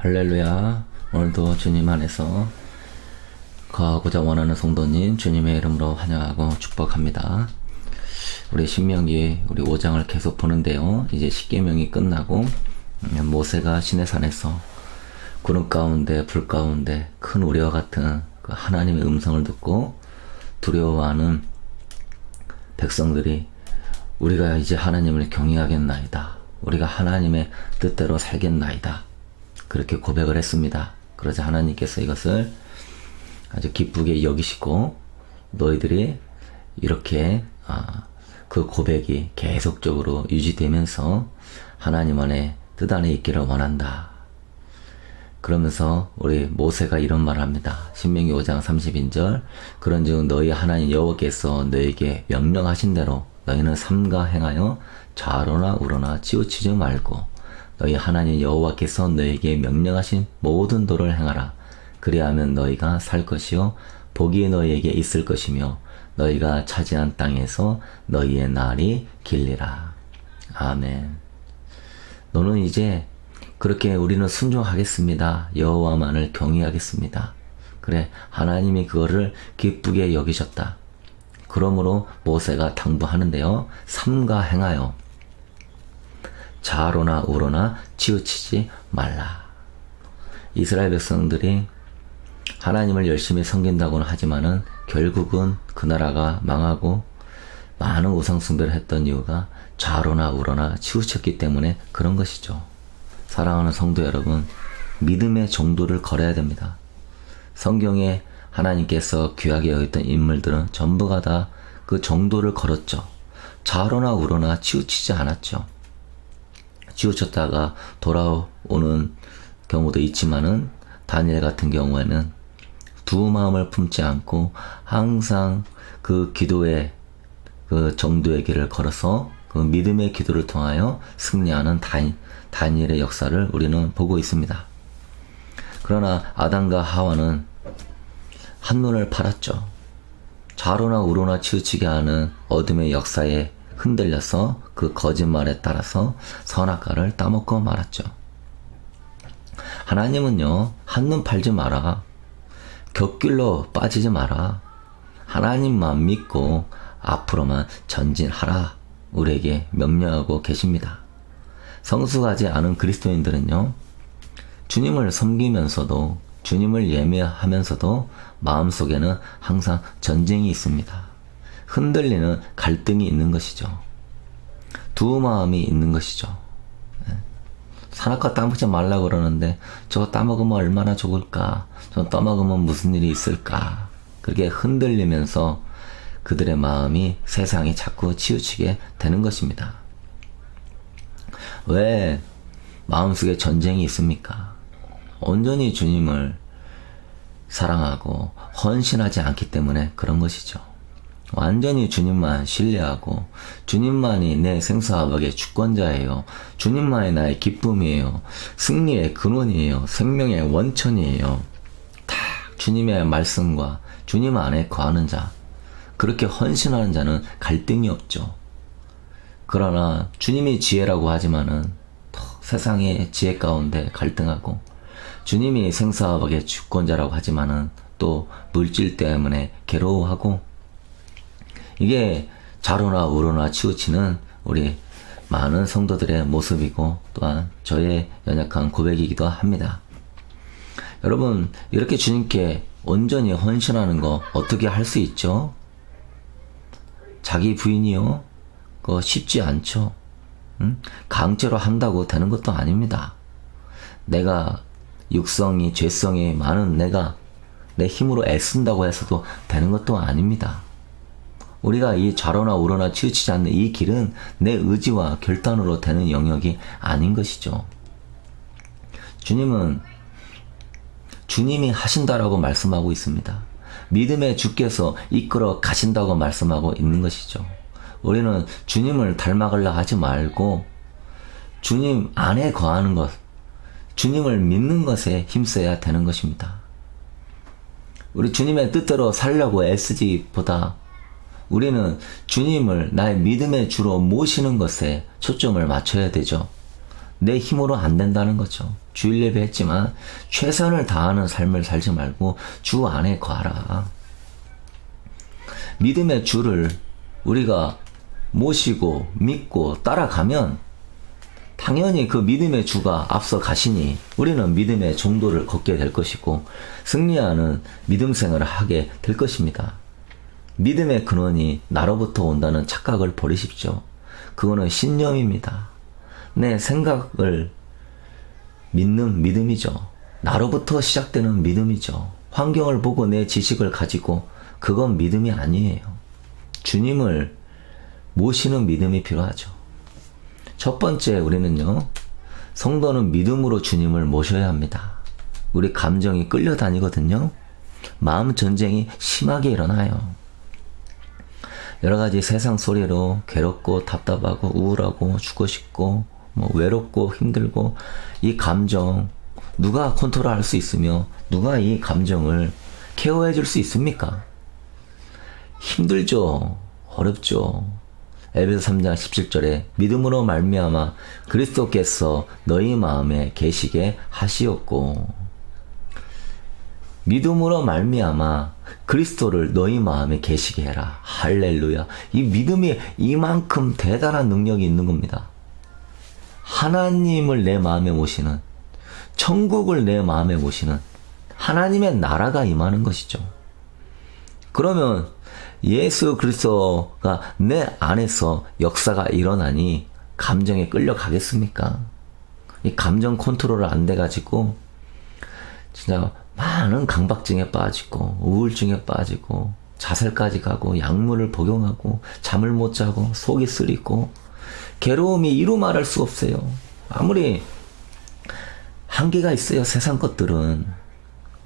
할렐루야. 오늘도 주님 안에서 거하고자 원하는 성도님 주님의 이름으로 환영하고 축복합니다. 우리 신명기 우리 5장을 계속 보는데요. 이제 십계명이 끝나고 모세가 시내산에서 구름 가운데 불 가운데 큰 우리와 같은 그 하나님의 음성을 듣고 두려워하는 백성들이 우리가 이제 하나님을 경외하겠나이다. 우리가 하나님의 뜻대로 살겠나이다. 그렇게 고백을 했습니다. 그러자 하나님께서 이것을 아주 기쁘게 여기시고 너희들이 이렇게 그 고백이 계속적으로 유지되면서 하나님 안에 뜻 안에 있기를 원한다. 그러면서 우리 모세가 이런 말을 합니다. 신명기 5장 30인절 그런즉 너희 하나님 여호와께서 너희에게 명령하신 대로 너희는 삼가 행하여 좌로나 우로나 치우치지 말고 너희 하나님 여호와께서 너희에게 명령하신 모든 도를 행하라. 그리하면 너희가 살 것이요 복이 너희에게 있을 것이며 너희가 차지한 땅에서 너희의 날이 길리라. 아멘. 너는 이제 그렇게 우리는 순종하겠습니다. 여호와만을 경외하겠습니다. 그래, 하나님이 그거를 기쁘게 여기셨다. 그러므로 모세가 당부하는데요. 삼가 행하여 좌로나 우로나 치우치지 말라. 이스라엘 백성들이 하나님을 열심히 섬긴다고는 하지만은 결국은 그 나라가 망하고 많은 우상숭배를 했던 이유가 좌로나 우로나 치우쳤기 때문에 그런 것이죠. 사랑하는 성도 여러분, 믿음의 정도를 걸어야 됩니다. 성경에 하나님께서 귀하게 여겼던 인물들은 전부가 다 그 정도를 걸었죠. 좌로나 우로나 치우치지 않았죠. 치우쳤다가 돌아오는 경우도 있지만은 다니엘 같은 경우에는 두 마음을 품지 않고 항상 그 기도의 그 정도의 길을 걸어서 그 믿음의 기도를 통하여 승리하는 다니엘의 역사를 우리는 보고 있습니다. 그러나 아담과 하와는 한눈을 팔았죠. 좌로나 우로나 치우치게 하는 어둠의 역사에 흔들려서 그 거짓말에 따라서 선악과를 따먹고 말았죠. 하나님은요, 한눈 팔지 마라. 곁길로 빠지지 마라. 하나님만 믿고 앞으로만 전진하라. 우리에게 명령하고 계십니다. 성숙하지 않은 그리스도인들은요, 주님을 섬기면서도 주님을 예매하면서도 마음속에는 항상 전쟁이 있습니다. 흔들리는 갈등이 있는 것이죠. 두 마음이 있는 것이죠. 산악과 따먹지 말라 그러는데 저거 따먹으면 얼마나 좋을까? 저거 따먹으면 무슨 일이 있을까? 그렇게 흔들리면서 그들의 마음이 세상에 자꾸 치우치게 되는 것입니다. 왜 마음속에 전쟁이 있습니까? 온전히 주님을 사랑하고 헌신하지 않기 때문에 그런 것이죠. 완전히 주님만 신뢰하고 주님만이 내 생사화복의 주권자예요. 주님만이 나의 기쁨이에요. 승리의 근원이에요. 생명의 원천이에요. 다 주님의 말씀과 주님 안에 거하는 자, 그렇게 헌신하는 자는 갈등이 없죠. 그러나 주님이 지혜라고 하지만은 세상의 지혜 가운데 갈등하고 주님이 생사화복의 주권자라고 하지만은 또 물질 때문에 괴로워하고 이게 좌로나 우로나 치우치는 우리 많은 성도들의 모습이고 또한 저의 연약한 고백이기도 합니다. 여러분, 이렇게 주님께 온전히 헌신하는 거 어떻게 할 수 있죠? 자기 부인이요? 그거 쉽지 않죠. 강제로 한다고 되는 것도 아닙니다. 내가 육성이 죄성이 많은 내가 내 힘으로 애쓴다고 해서도 되는 것도 아닙니다. 우리가 이 좌로나 우로나 치우치지 않는 이 길은 내 의지와 결단으로 되는 영역이 아닌 것이죠. 주님은 주님이 하신다라고 말씀하고 있습니다. 믿음의 주께서 이끌어 가신다고 말씀하고 있는 것이죠. 우리는 주님을 닮아가려 하지 말고 주님 안에 거하는 것, 주님을 믿는 것에 힘써야 되는 것입니다. 우리 주님의 뜻대로 살려고 애쓰기보다 우리는 주님을 나의 믿음의 주로 모시는 것에 초점을 맞춰야 되죠. 내 힘으로 안 된다는 거죠. 주일 예배 했지만 최선을 다하는 삶을 살지 말고 주 안에 거하라. 믿음의 주를 우리가 모시고 믿고 따라가면 당연히 그 믿음의 주가 앞서 가시니 우리는 믿음의 정도를 걷게 될 것이고 승리하는 믿음 생활을 하게 될 것입니다. 믿음의 근원이 나로부터 온다는 착각을 버리십시오. 그거는 신념입니다. 내 생각을 믿는 믿음이죠. 나로부터 시작되는 믿음이죠. 환경을 보고 내 지식을 가지고 그건 믿음이 아니에요. 주님을 모시는 믿음이 필요하죠. 첫 번째 우리는요. 성도는 믿음으로 주님을 모셔야 합니다. 우리 감정이 끌려다니거든요. 마음 전쟁이 심하게 일어나요. 여러가지 세상 소리로 괴롭고 답답하고 우울하고 죽고 싶고 외롭고 힘들고 이 감정 누가 컨트롤할 수 있으며 누가 이 감정을 케어해 줄 수 있습니까? 힘들죠. 어렵죠. 에베소 3장 17절에 믿음으로 말미암아 그리스도께서 너희 마음에 계시게 하시었고 믿음으로 말미암아 그리스도를 너희 마음에 계시게 해라. 할렐루야. 이 믿음이 이만큼 대단한 능력이 있는 겁니다. 하나님을 내 마음에 모시는, 천국을 내 마음에 모시는 하나님의 나라가 임하는 것이죠. 그러면 예수 그리스도가 내 안에서 역사가 일어나니 감정에 끌려가겠습니까? 이 감정 컨트롤을 안 돼가지고 진짜 많은 강박증에 빠지고 우울증에 빠지고 자살까지 가고 약물을 복용하고 잠을 못 자고 속이 쓰리고 괴로움이 이루 말할 수 없어요. 아무리 한계가 있어요. 세상 것들은.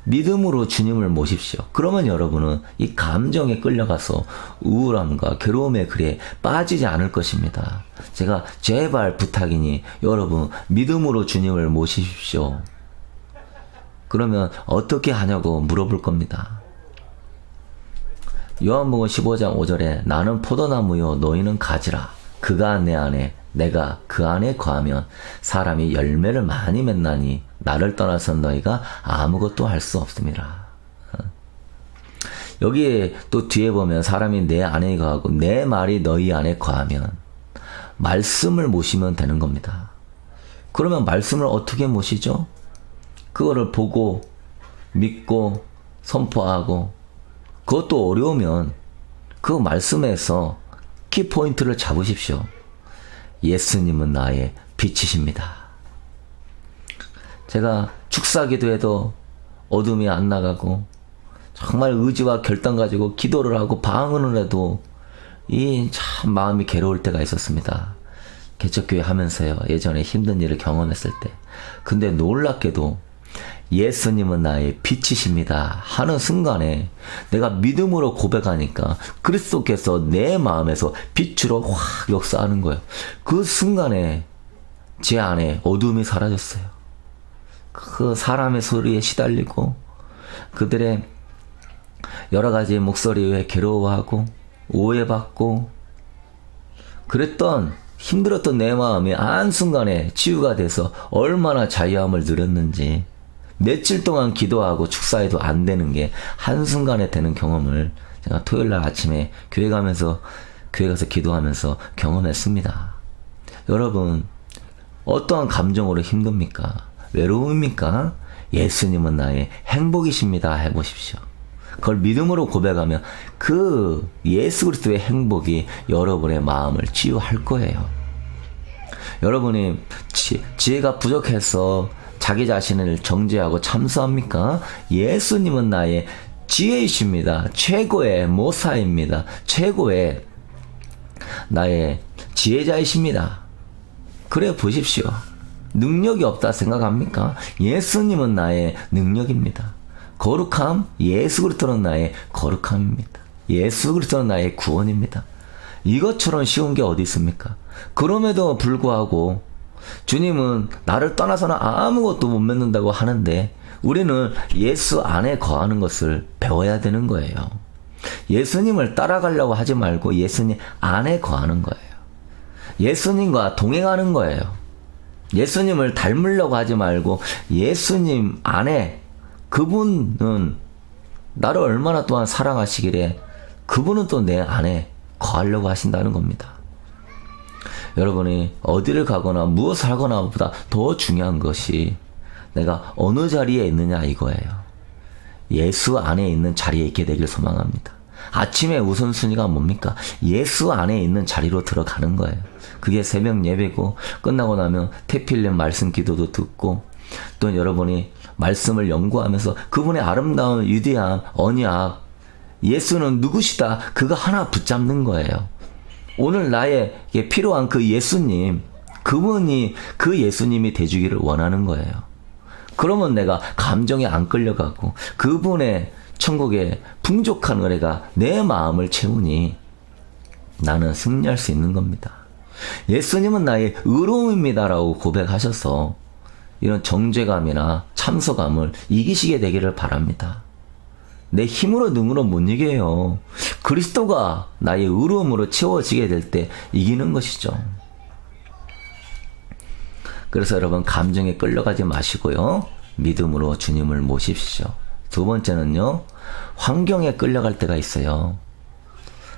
믿음으로 주님을 모십시오. 그러면 여러분은 이 감정에 끌려가서 우울함과 괴로움의 글에 빠지지 않을 것입니다. 제가 제발 부탁이니 여러분 믿음으로 주님을 모십시오. 그러면 어떻게 하냐고 물어볼 겁니다. 요한복음 15장 5절에 나는 포도나무요 너희는 가지라. 그가 내 안에 내가 그 안에 거하면 사람이 열매를 많이 맺나니 나를 떠나서 너희가 아무것도 할 수 없습니다. 여기에 또 뒤에 보면 사람이 내 안에 거하고 내 말이 너희 안에 거하면 말씀을 모시면 되는 겁니다. 그러면 말씀을 어떻게 모시죠? 그거를 보고 믿고 선포하고 그것도 어려우면 그 말씀에서 키포인트를 잡으십시오. 예수님은 나의 빛이십니다. 제가 축사기도해도 어둠이 안 나가고 정말 의지와 결단 가지고 기도를 하고 방언을 해도 이 참 마음이 괴로울 때가 있었습니다. 개척교회 하면서요. 예전에 힘든 일을 경험했을 때. 근데 놀랍게도 예수님은 나의 빛이십니다 하는 순간에 내가 믿음으로 고백하니까 그리스도께서 내 마음에서 빛으로 확 역사하는 거예요. 그 순간에 제 안에 어둠이 사라졌어요. 그 사람의 소리에 시달리고 그들의 여러 가지 목소리에 괴로워하고 오해받고 그랬던 힘들었던 내 마음이 한순간에 치유가 돼서 얼마나 자유함을 누렸는지 며칠 동안 기도하고 축사해도 안 되는 게 한순간에 되는 경험을 제가 토요일날 아침에 교회 가서 기도하면서 경험했습니다. 여러분 어떠한 감정으로 힘듭니까? 외로움입니까? 예수님은 나의 행복이십니다 해보십시오. 그걸 믿음으로 고백하면 그 예수 그리스도의 행복이 여러분의 마음을 치유할 거예요. 여러분이 지혜가 부족해서 자기 자신을 정죄하고 참수합니까? 예수님은 나의 지혜이십니다. 최고의 모사입니다. 최고의 나의 지혜자이십니다. 그래 보십시오. 능력이 없다 생각합니까? 예수님은 나의 능력입니다. 거룩함, 예수 그리스도는 나의 거룩함입니다. 예수 그리스도는 나의 구원입니다. 이것처럼 쉬운 게 어디 있습니까? 그럼에도 불구하고 주님은 나를 떠나서는 아무것도 못 맺는다고 하는데 우리는 예수 안에 거하는 것을 배워야 되는 거예요. 예수님을 따라가려고 하지 말고 예수님 안에 거하는 거예요. 예수님과 동행하는 거예요. 예수님을 닮으려고 하지 말고 예수님 안에 그분은 나를 얼마나 또한 사랑하시기래 그분은 또 내 안에 거하려고 하신다는 겁니다. 여러분이 어디를 가거나 무엇을 하거나 보다 더 중요한 것이 내가 어느 자리에 있느냐 이거예요. 예수 안에 있는 자리에 있게 되길 소망합니다. 아침에 우선순위가 뭡니까? 예수 안에 있는 자리로 들어가는 거예요. 그게 새벽 예배고 끝나고 나면 태필렘 말씀 기도도 듣고 또 여러분이 말씀을 연구하면서 그분의 아름다운 위대한 언약 예수는 누구시다 그거 하나 붙잡는 거예요. 오늘 나에게 필요한 그 예수님 그분이 그 예수님이 돼주기를 원하는 거예요. 그러면 내가 감정에 안 끌려가고 그분의 천국의 풍족한 은혜가 내 마음을 채우니 나는 승리할 수 있는 겁니다. 예수님은 나의 의로움입니다라고 고백하셔서 이런 정죄감이나 참소감을 이기시게 되기를 바랍니다. 내 힘으로 능으로 못 이겨요. 그리스도가 나의 의로움으로 채워지게 될 때 이기는 것이죠. 그래서 여러분 감정에 끌려가지 마시고요. 믿음으로 주님을 모십시오. 두 번째는요. 환경에 끌려갈 때가 있어요.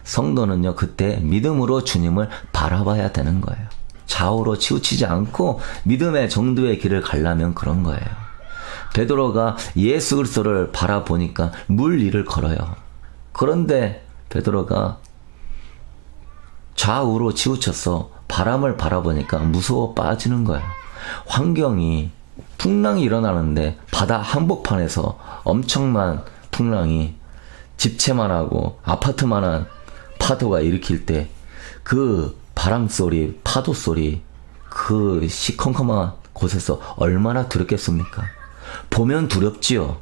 성도는요. 그때 믿음으로 주님을 바라봐야 되는 거예요. 좌우로 치우치지 않고 믿음의 정도의 길을 가려면 그런 거예요. 베드로가 예수 그리스도를 바라보니까 물 위를 걸어요. 그런데 베드로가 좌우로 치우쳐서 바람을 바라보니까 무서워 빠지는 거예요. 환경이 풍랑이 일어나는데 바다 한복판에서 엄청난 풍랑이 집채만하고 아파트만한 파도가 일으킬 때 그 바람소리, 파도소리, 그 시커먼 곳에서 얼마나 두렵겠습니까? 보면 두렵지요.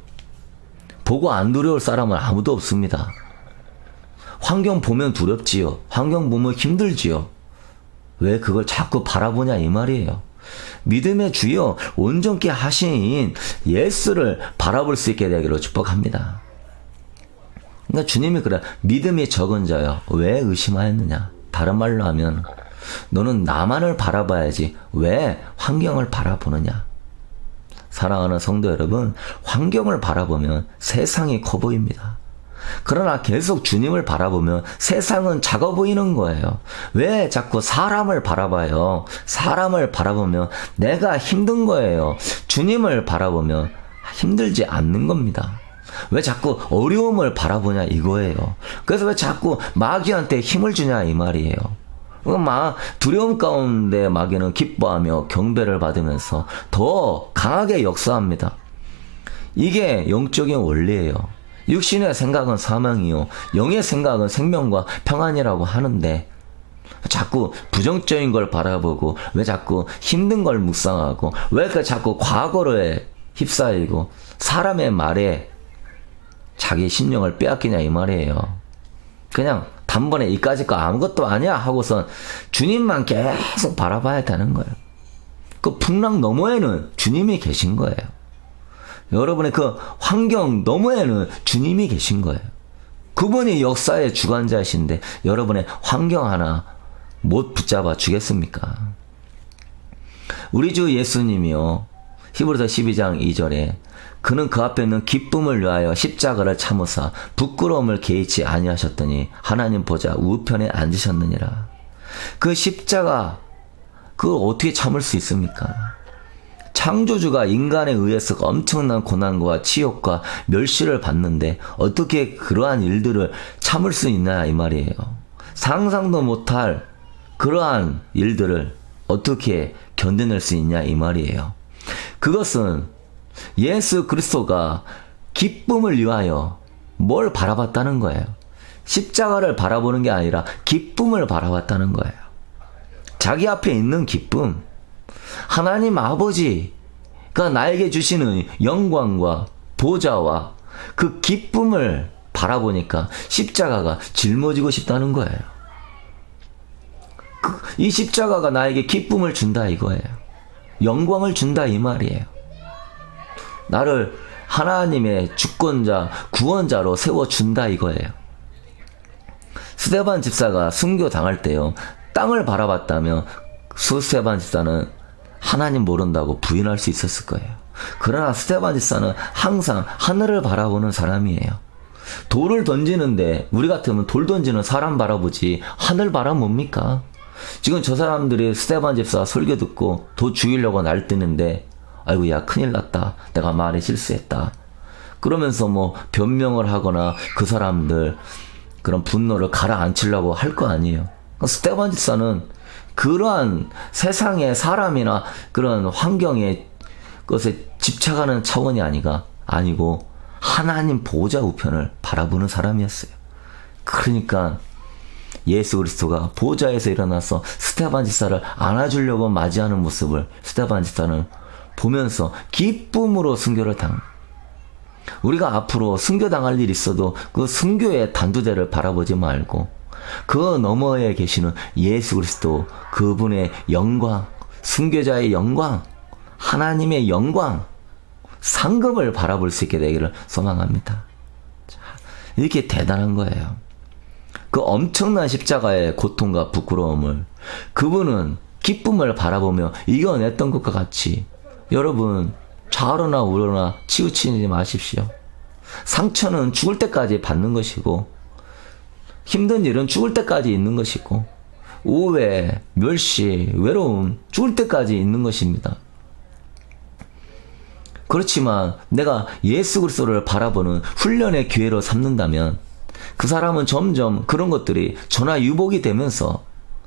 보고 안 두려울 사람은 아무도 없습니다. 환경 보면 두렵지요. 환경 보면 힘들지요. 왜 그걸 자꾸 바라보냐 이 말이에요. 믿음의 주여 온전케 하신 예수를 바라볼 수 있게 되기로 축복합니다. 그러니까 주님이 그래 믿음이 적은 자여 왜 의심하였느냐. 다른 말로 하면 너는 나만을 바라봐야지 왜 환경을 바라보느냐. 사랑하는 성도 여러분, 환경을 바라보면 세상이 커 보입니다. 그러나 계속 주님을 바라보면 세상은 작아 보이는 거예요. 왜 자꾸 사람을 바라봐요? 사람을 바라보면 내가 힘든 거예요. 주님을 바라보면 힘들지 않는 겁니다. 왜 자꾸 어려움을 바라보냐 이거예요. 그래서 왜 자꾸 마귀한테 힘을 주냐 이 말이에요. 두려움 가운데 마귀는 기뻐하며 경배를 받으면서 더 강하게 역사합니다. 이게 영적인 원리예요. 육신의 생각은 사망이요 영의 생각은 생명과 평안이라고 하는데 자꾸 부정적인 걸 바라보고 왜 자꾸 힘든 걸 묵상하고 왜 자꾸 과거를 휩싸이고 사람의 말에 자기 심령을 빼앗기냐 이 말이에요. 그냥 단번에 이까짓 거 아무것도 아니야 하고선 주님만 계속 바라봐야 되는 거예요. 그 풍랑 너머에는 주님이 계신 거예요. 여러분의 그 환경 너머에는 주님이 계신 거예요. 그분이 역사의 주관자이신데 여러분의 환경 하나 못 붙잡아 주겠습니까? 우리 주 예수님이요. 히브리서 12장 2절에 그는 그 앞에 있는 기쁨을 위하여 십자가를 참으사 부끄러움을 개의치 아니하셨더니 하나님 보좌 우편에 앉으셨느니라. 그 십자가 그걸 어떻게 참을 수 있습니까? 창조주가 인간에 의해서 엄청난 고난과 치욕과 멸시를 받는데 어떻게 그러한 일들을 참을 수 있나 이 말이에요. 상상도 못할 그러한 일들을 어떻게 견뎌낼 수 있냐 이 말이에요. 그것은 예수 그리스도가 기쁨을 위하여 뭘 바라봤다는 거예요. 십자가를 바라보는 게 아니라 기쁨을 바라봤다는 거예요. 자기 앞에 있는 기쁨, 하나님 아버지가 나에게 주시는 영광과 보좌와 그 기쁨을 바라보니까 십자가가 짊어지고 싶다는 거예요. 이 십자가가 나에게 기쁨을 준다 이거예요. 영광을 준다 이 말이에요. 나를 하나님의 주권자, 구원자로 세워준다 이거예요. 스데반 집사가 순교 당할 때요. 땅을 바라봤다면 스데반 집사는 하나님 모른다고 부인할 수 있었을 거예요. 그러나 스데반 집사는 항상 하늘을 바라보는 사람이에요. 돌을 던지는데 우리 같으면 돌 던지는 사람 바라보지 하늘 바라봅니까? 지금 저 사람들이 스데반 집사 설교 듣고 도 죽이려고 날뛰는데 아이고 야 큰일 났다. 내가 말에 실수했다. 그러면서 뭐 변명을 하거나 그 사람들 그런 분노를 가라앉히려고 할 거 아니에요. 스데반 집사는 그러한 세상의 사람이나 그런 환경의 것에 집착하는 차원이 아니고 하나님 보호자 우편을 바라보는 사람이었어요. 그러니까 예수 그리스도가 보좌에서 일어나서 스데반 집사를 안아주려고 맞이하는 모습을 스데반 집사는 보면서 기쁨으로 순교를 우리가 앞으로 순교당할 일이 있어도 그 순교의 단두대를 바라보지 말고 그 너머에 계시는 예수 그리스도 그분의 영광, 순교자의 영광, 하나님의 영광, 상급을 바라볼 수 있게 되기를 소망합니다. 자, 이렇게 대단한 거예요. 그 엄청난 십자가의 고통과 부끄러움을 그분은 기쁨을 바라보며 이겨냈던 것과 같이 여러분 좌로나 우로나 치우치지 마십시오. 상처는 죽을 때까지 받는 것이고 힘든 일은 죽을 때까지 있는 것이고 우회, 멸시, 외로움 죽을 때까지 있는 것입니다. 그렇지만 내가 예수 그리스도를 바라보는 훈련의 기회로 삼는다면 그 사람은 점점 그런 것들이 전화유복이 되면서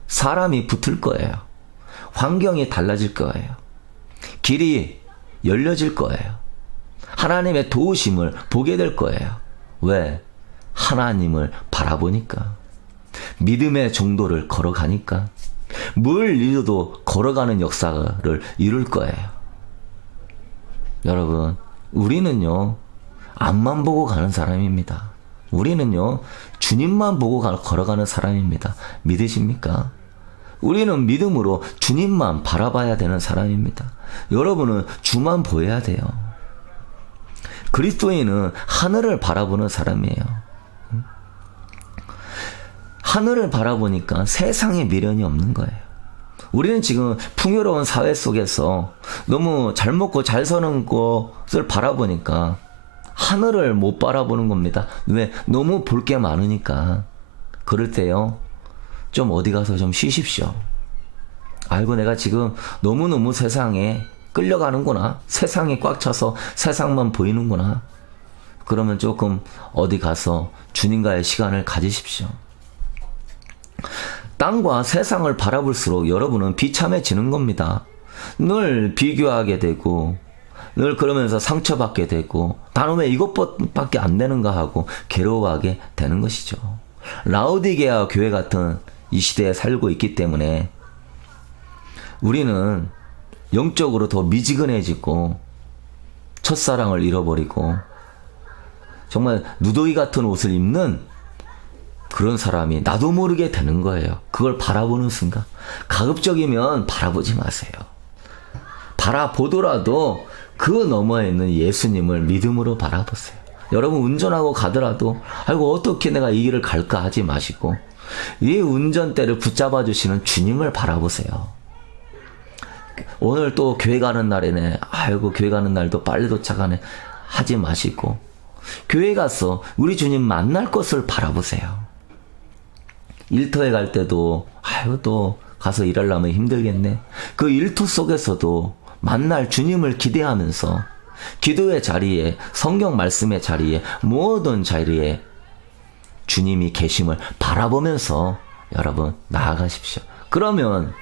사람이 붙을 거예요. 환경이 달라질 거예요. 길이 열려질 거예요. 하나님의 도우심을 보게 될 거예요. 왜? 하나님을 바라보니까. 믿음의 정도를 걸어가니까. 뭘 잃어도 걸어가는 역사를 이룰 거예요. 여러분, 우리는요, 앞만 보고 가는 사람입니다. 우리는요, 주님만 보고 걸어가는 사람입니다. 믿으십니까? 우리는 믿음으로 주님만 바라봐야 되는 사람입니다. 여러분은 주만 보여야 돼요. 그리스도인은 하늘을 바라보는 사람이에요. 하늘을 바라보니까 세상에 미련이 없는 거예요. 우리는 지금 풍요로운 사회 속에서 너무 잘 먹고 잘 사는 것을 바라보니까 하늘을 못 바라보는 겁니다. 왜? 너무 볼 게 많으니까. 그럴 때요, 좀 어디 가서 좀 쉬십시오. 아이고 내가 지금 너무너무 세상에 끌려가는구나. 세상에 꽉 차서 세상만 보이는구나. 그러면 조금 어디 가서 주님과의 시간을 가지십시오. 땅과 세상을 바라볼수록 여러분은 비참해지는 겁니다. 늘 비교하게 되고 늘 그러면서 상처받게 되고 나는 왜 이것밖에 안 되는가 하고 괴로워하게 되는 것이죠. 라오디게아 교회 같은 이 시대에 살고 있기 때문에 우리는 영적으로 더 미지근해지고 첫사랑을 잃어버리고 정말 누더기 같은 옷을 입는 그런 사람이 나도 모르게 되는 거예요. 그걸 바라보는 순간. 가급적이면 바라보지 마세요. 바라보더라도 그 너머에 있는 예수님을 믿음으로 바라보세요. 여러분 운전하고 가더라도 아이고 어떻게 내가 이 길을 갈까 하지 마시고 이 운전대를 붙잡아 주시는 주님을 바라보세요. 오늘 또 교회 가는 날이네. 아이고 교회 가는 날도 빨리 도착하네. 하지 마시고 교회 가서 우리 주님 만날 것을 바라보세요. 일터에 갈 때도 아이고 또 가서 일하려면 힘들겠네. 그 일터 속에서도 만날 주님을 기대하면서 기도의 자리에 성경 말씀의 자리에 모든 자리에 주님이 계심을 바라보면서 여러분 나아가십시오. 그러면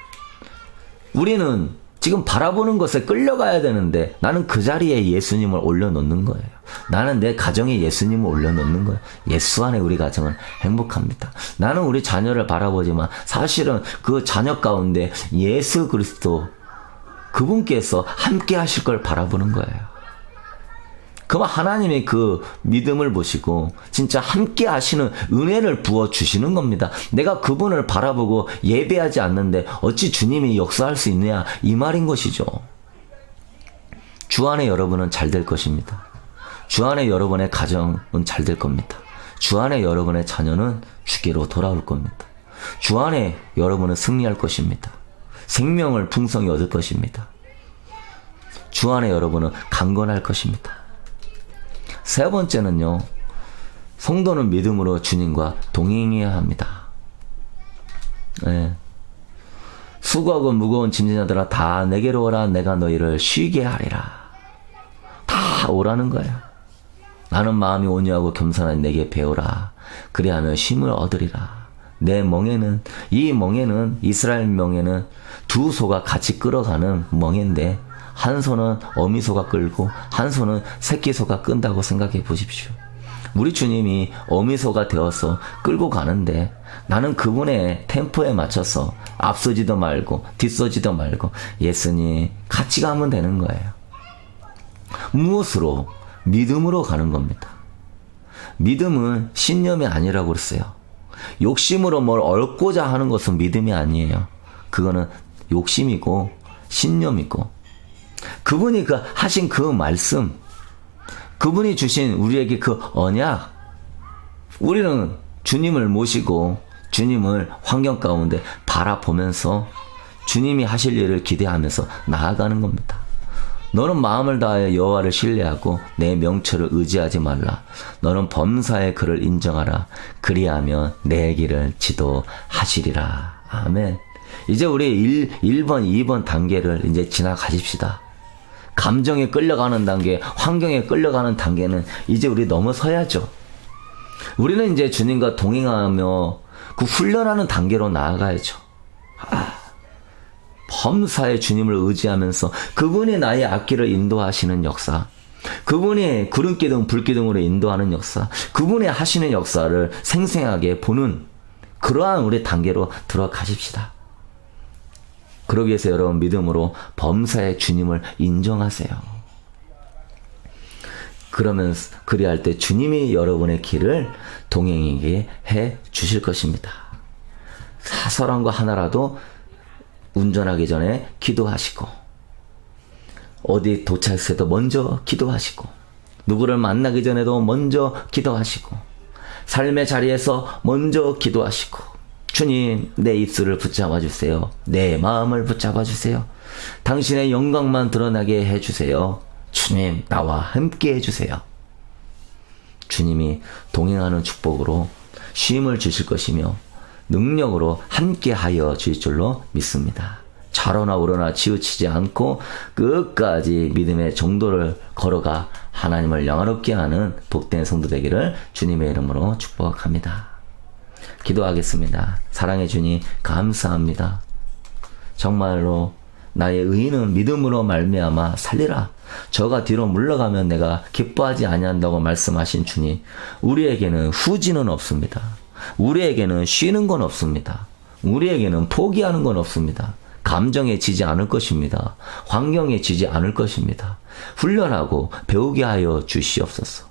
우리는 지금 바라보는 것에 끌려가야 되는데 나는 그 자리에 예수님을 올려놓는 거예요. 나는 내 가정에 예수님을 올려놓는 거예요. 예수 안에 우리 가정은 행복합니다. 나는 우리 자녀를 바라보지만 사실은 그 자녀 가운데 예수 그리스도 그분께서 함께 하실 걸 바라보는 거예요. 그럼 하나님의 그 믿음을 보시고 진짜 함께 하시는 은혜를 부어주시는 겁니다. 내가 그분을 바라보고 예배하지 않는데 어찌 주님이 역사할 수 있느냐 이 말인 것이죠. 주 안에 여러분은 잘 될 것입니다. 주 안에 여러분의 가정은 잘 될 겁니다. 주 안에 여러분의 자녀는 주께로 돌아올 겁니다. 주 안에 여러분은 승리할 것입니다. 생명을 풍성히 얻을 것입니다. 주 안에 여러분은 강건할 것입니다. 세 번째는요, 성도는 믿음으로 주님과 동행해야 합니다. 네. 수고하고 무거운 짐진자들아 다 내게로 오라. 내가 너희를 쉬게 하리라. 다 오라는 거예요. 나는 마음이 온유하고 겸손한 내게 배우라. 그리하면 쉼을 얻으리라. 내 멍에는, 이 멍에는, 이스라엘 멍에는 두 소가 같이 끌어가는 멍인데 한 소는 어미 소가 끌고 한 소는 새끼 소가 끈다고 생각해 보십시오. 우리 주님이 어미 소가 되어서 끌고 가는데 나는 그분의 템포에 맞춰서 앞서지도 말고 뒤서지도 말고 예수님 같이 가면 되는 거예요. 무엇으로? 믿음으로 가는 겁니다. 믿음은 신념이 아니라고 그랬어요. 욕심으로 뭘 얻고자 하는 것은 믿음이 아니에요. 그거는 욕심이고 신념이고, 그분이 하신 그 말씀, 그분이 주신 우리에게 그 언약, 우리는 주님을 모시고 주님을 환경 가운데 바라보면서 주님이 하실 일을 기대하면서 나아가는 겁니다. 너는 마음을 다하여 여호와를 신뢰하고 내 명철을 의지하지 말라. 너는 범사의 그를 인정하라. 그리하면 내 길을 지도하시리라. 아멘. 이제 우리 1번, 2번 단계를 이제 지나가십시다. 감정에 끌려가는 단계, 환경에 끌려가는 단계는 이제 우리 넘어서야죠. 우리는 이제 주님과 동행하며 그 훈련하는 단계로 나아가야죠. 범사의 주님을 의지하면서 그분이 나의 앞길을 인도하시는 역사, 그분이 구름기둥 불기둥으로 인도하는 역사, 그분이 하시는 역사를 생생하게 보는 그러한 우리 단계로 들어가십시다. 그러기 위해서 여러분 믿음으로 범사의 주님을 인정하세요. 그러면 그리할 때 주님이 여러분의 길을 동행하게 해 주실 것입니다. 사소한 거 하나라도 운전하기 전에 기도하시고, 어디 도착했을 때도 먼저 기도하시고, 누구를 만나기 전에도 먼저 기도하시고, 삶의 자리에서 먼저 기도하시고, 주님 내 입술을 붙잡아 주세요. 내 마음을 붙잡아 주세요. 당신의 영광만 드러나게 해주세요. 주님 나와 함께 해주세요. 주님이 동행하는 축복으로 쉼을 주실 것이며 능력으로 함께 하여 주실 줄로 믿습니다. 좌로나 우로나 치우치지 않고 끝까지 믿음의 정도를 걸어가 하나님을 영화롭게 하는 복된 성도 되기를 주님의 이름으로 축복합니다. 기도하겠습니다. 사랑해 주님 감사합니다. 정말로 나의 의인은 믿음으로 말미암아 살리라. 저가 뒤로 물러가면 내가 기뻐하지 아니한다고 말씀하신 주님, 우리에게는 후지는 없습니다. 우리에게는 쉬는 건 없습니다. 우리에게는 포기하는 건 없습니다. 감정에 지지 않을 것입니다. 환경에 지지 않을 것입니다. 훈련하고 배우게 하여 주시옵소서.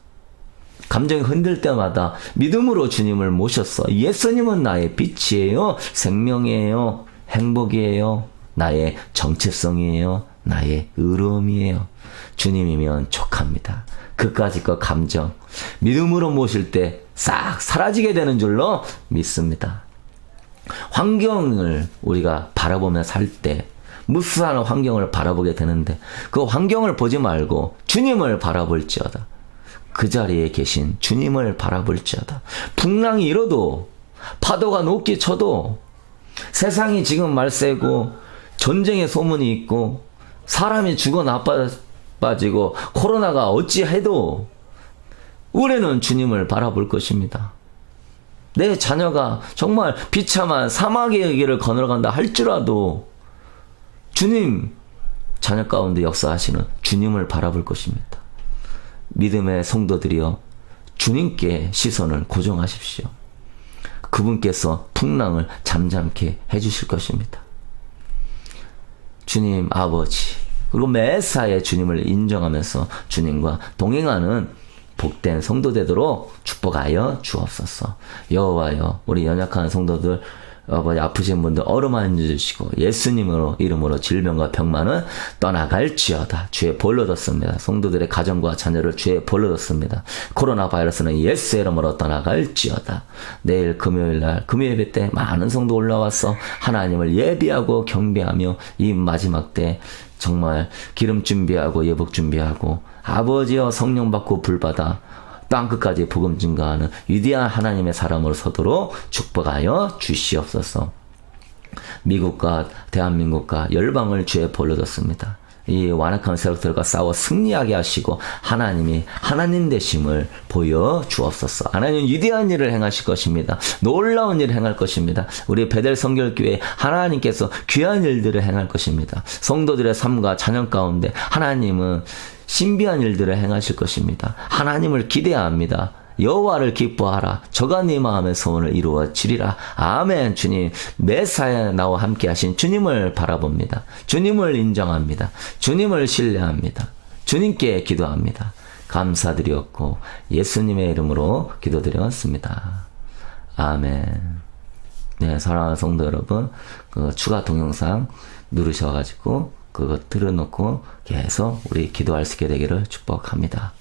감정이 흔들 때마다 믿음으로 주님을 모셨어. 예수님은 나의 빛이에요. 생명이에요. 행복이에요. 나의 정체성이에요. 나의 의로움이에요. 주님이면 족합니다. 그까짓 것 감정 믿음으로 모실 때 싹 사라지게 되는 줄로 믿습니다. 환경을 우리가 바라보며 살 때 무수한 환경을 바라보게 되는데 그 환경을 보지 말고 주님을 바라볼지어다. 그 자리에 계신 주님을 바라볼지어다. 풍랑이 일어도 파도가 높게 쳐도 세상이 지금 말세고 전쟁의 소문이 있고 사람이 죽어 나빠지고 코로나가 어찌해도 우리는 주님을 바라볼 것입니다. 내 자녀가 정말 비참한 사막의 길을 건너간다 할지라도 주님 자녀 가운데 역사하시는 주님을 바라볼 것입니다. 믿음의 성도들이여 주님께 시선을 고정하십시오. 그분께서 풍랑을 잠잠케 해주실 것입니다. 주님 아버지, 그리고 매사에 주님을 인정하면서 주님과 동행하는 복된 성도 되도록 축복하여 주옵소서. 여호와여, 우리 연약한 성도들, 아버지 아프신 분들 어루만져 주시고 예수님으로 이름으로 질병과 병만은 떠나갈지어다. 주의 볼로 뒀습니다. 성도들의 가정과 자녀를 주의 볼로 뒀습니다. 코로나 바이러스는 예수의 이름으로 떠나갈지어다. 내일 금요일날 금요 예배 때 많은 성도 올라와서 하나님을 예비하고 경배하며 이 마지막 때 정말 기름 준비하고 예복 준비하고 아버지여 성령 받고 불 받아 땅끝까지 복음 증거하는 위대한 하나님의 사람으로 서도록 축복하여 주시옵소서. 미국과 대한민국과 열방을 주에 벌려줬습니다. 이 완악한 세력들과 싸워 승리하게 하시고 하나님이 하나님 되심을 보여주옵소서. 하나님은 위대한 일을 행하실 것입니다. 놀라운 일을 행할 것입니다. 우리 베델 성결교회 하나님께서 귀한 일들을 행할 것입니다. 성도들의 삶과 자녀 가운데 하나님은 신비한 일들을 행하실 것입니다. 하나님을 기대합니다. 여호와를 기뻐하라. 저가 네 마음의 소원을 이루어지리라. 아멘. 주님, 매사에 나와 함께 하신 주님을 바라봅니다. 주님을 인정합니다. 주님을 신뢰합니다. 주님께 기도합니다. 감사드리었고 예수님의 이름으로 기도드렸습니다. 아멘. 네, 사랑하는 성도 여러분, 그 추가 동영상 누르셔가지고 그거 틀어놓고 계속 우리 기도할 수 있게 되기를 축복합니다.